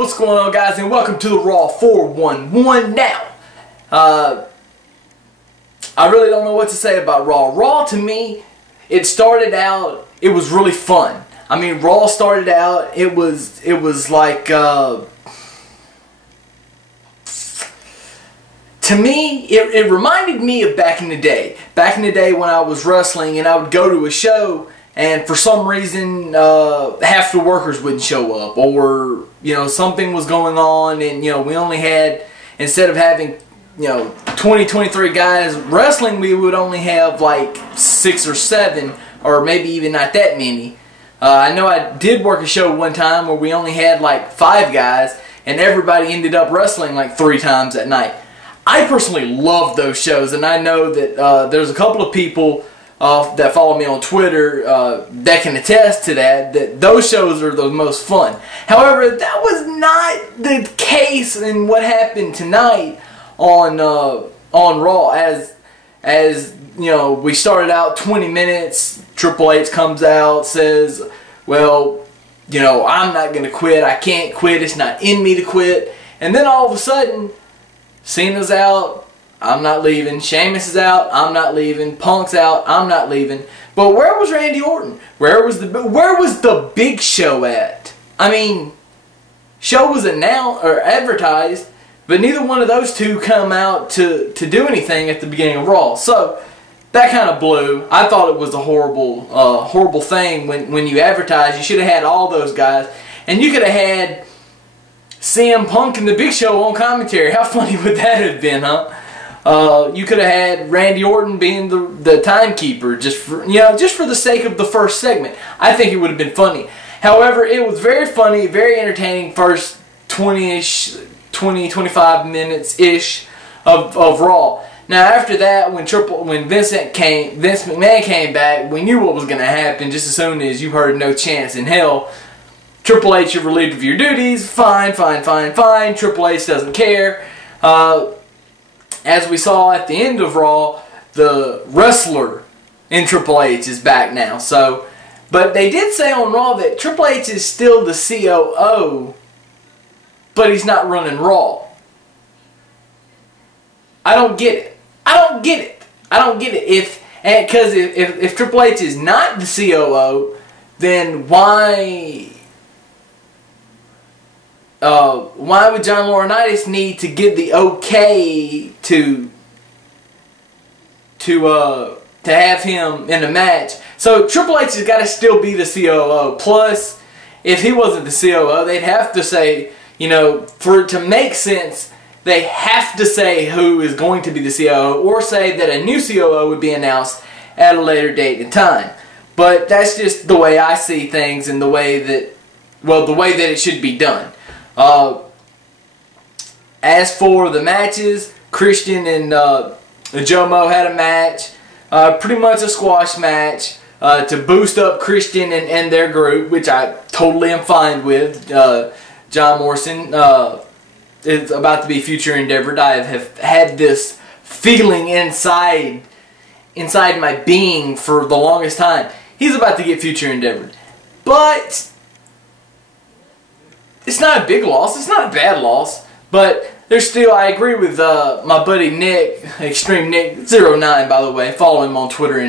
What's going on, guys, and welcome to the Raw 411. Now, I really don't know what to say about Raw. Raw, to me, it started out, it was really fun. I mean, Raw started out, it was like, to me, it reminded me of back in the day. Back in the day when I was wrestling and I would go to a show, and for some reason, half the workers wouldn't show up, or, you know, something was going on, and, you know, we only had, instead of having, you know, 20, 23 guys wrestling, we would only have like 6 or 7, or maybe even not that many. I know I did work a show one time where we only had like 5 guys, and everybody ended up wrestling like 3 times that night. I personally love those shows, and I know that there's a couple of people that follow me on Twitter that can attest to that those shows are the most fun. However, that was not the case in what happened tonight on Raw. As you know, we started out 20 minutes, Triple H comes out, says, well, you know, I'm not going to quit, I can't quit, it's not in me to quit, and then all of a sudden, Cena's out, I'm not leaving. Sheamus is out, I'm not leaving. Punk's out, I'm not leaving. But where was Randy Orton? Where was the Big Show at? I mean, show was announced or advertised, but neither one of those two come out to do anything at the beginning of Raw. So that kind of blew. I thought it was a horrible thing when you advertise. You should have had all those guys, and you could have had CM Punk and the Big Show on commentary. How funny would that have been, huh? You could have had Randy Orton being the timekeeper, just for the sake of the first segment. I think it would have been funny. However, it was very funny, very entertaining first 25 minutes-ish of Raw. Now after that, when Vince McMahon came back, we knew what was going to happen just as soon as you heard "No Chance in Hell." Triple H, you're relieved of your duties. Fine. Triple H doesn't care. As we saw at the end of Raw, the wrestler in Triple H is back now. So, but they did say on Raw that Triple H is still the COO, but he's not running Raw. I don't get it. If Triple H is not the COO, then why would John Laurinaitis need to give the okay to have him in a match? So Triple H has got to still be the COO. Plus, if he wasn't the COO, they'd have to say, you know, for it to make sense, they have to say who is going to be the COO, or say that a new COO would be announced at a later date and time. But that's just the way I see things, and the way that it should be done. As for the matches, Christian and Jomo had a match, pretty much a squash match, to boost up Christian and their group, which I totally am fine with. John Morrison is about to be future endeavored. I have had this feeling inside my being for the longest time. He's about to get future endeavored. But it's not a big loss. It's not a bad loss. But there's still, I agree with my buddy Nick, Extreme Nick 09, by the way. Follow him on Twitter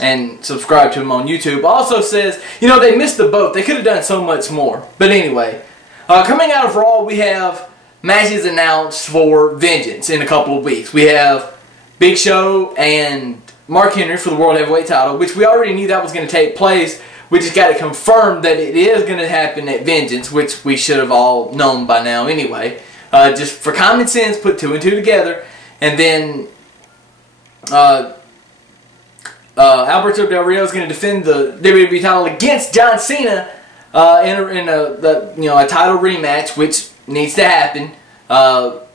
and subscribe to him on YouTube. Also says, you know, they missed the boat. They could have done so much more. But anyway, coming out of Raw, we have matches announced for Vengeance in a couple of weeks. We have Big Show and Mark Henry for the World Heavyweight title, which we already knew that was going to take place. We just got to confirm that it is going to happen at Vengeance, which we should have all known by now anyway. Just for common sense, put 2 and 2 together. And then Alberto Del Rio is going to defend the WWE title against John Cena in a title rematch, which needs to happen, of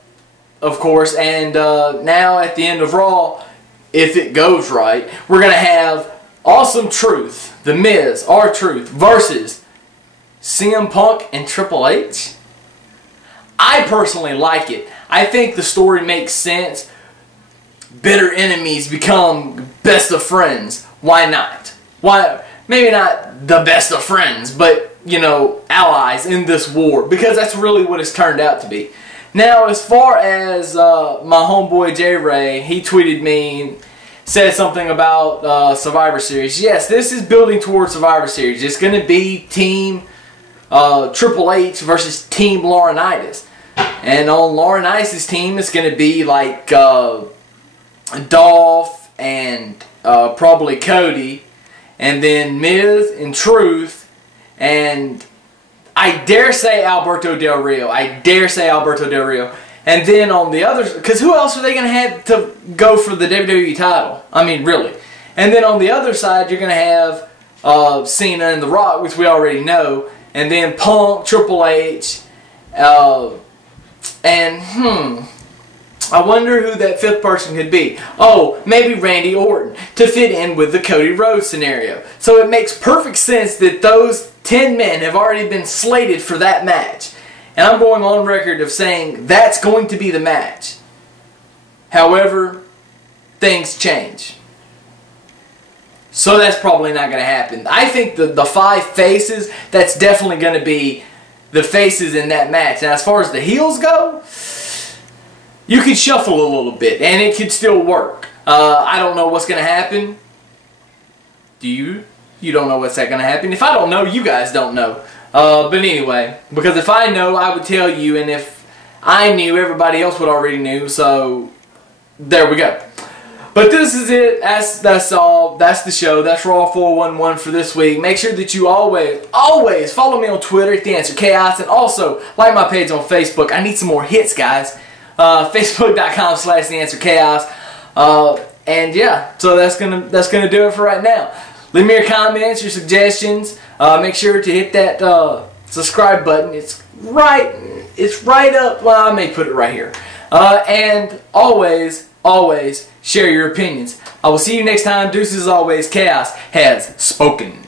course. And now at the end of Raw, if it goes right, we're going to have Awesome Truth, The Miz, R-Truth, versus CM Punk and Triple H. I personally like it. I think the story makes sense. Bitter enemies become best of friends. Why not? Why? Maybe not the best of friends, but you know, allies in this war, because that's really what it's turned out to be. Now, as far as my homeboy J Ray, he tweeted me and said something about Survivor Series. Yes, this is building towards Survivor Series. It's going to be Team Triple H versus Team Laurinaitis. And on Laurinaitis' team, it's going to be like Dolph and probably Cody, and then Miz and Truth, and I dare say Alberto Del Rio. I dare say Alberto Del Rio. And then on the others, because who else are they going to have to go for the WWE title? I mean, really. And then on the other side, you're going to have Cena and The Rock, which we already know, and then Punk, Triple H, and I wonder who that fifth person could be. Oh, maybe Randy Orton to fit in with the Cody Rhodes scenario. So it makes perfect sense that those 10 men have already been slated for that match. And I'm going on record of saying that's going to be the match. However, things change. So that's probably not going to happen. I think the 5 faces, that's definitely going to be the faces in that match. And as far as the heels go, you could shuffle a little bit, and it could still work. I don't know what's going to happen. Do you? You don't know what's going to happen. If I don't know, you guys don't know. But anyway, because if I know, I would tell you, and if I knew, everybody else would already knew. So there we go. But this is it. That's all. That's the show. That's Raw 411 for this week. Make sure that you always follow me on Twitter at The Answer Chaos, and also like my page on Facebook. I need some more hits, guys. Facebook.com/TheAnswerChaos. And yeah, so that's gonna do it for right now. Leave me your comments, your suggestions. Make sure to hit that subscribe button. It's right up. Well, I may put it right here. And always share your opinions. I will see you next time. Deuces as always. Chaos has spoken.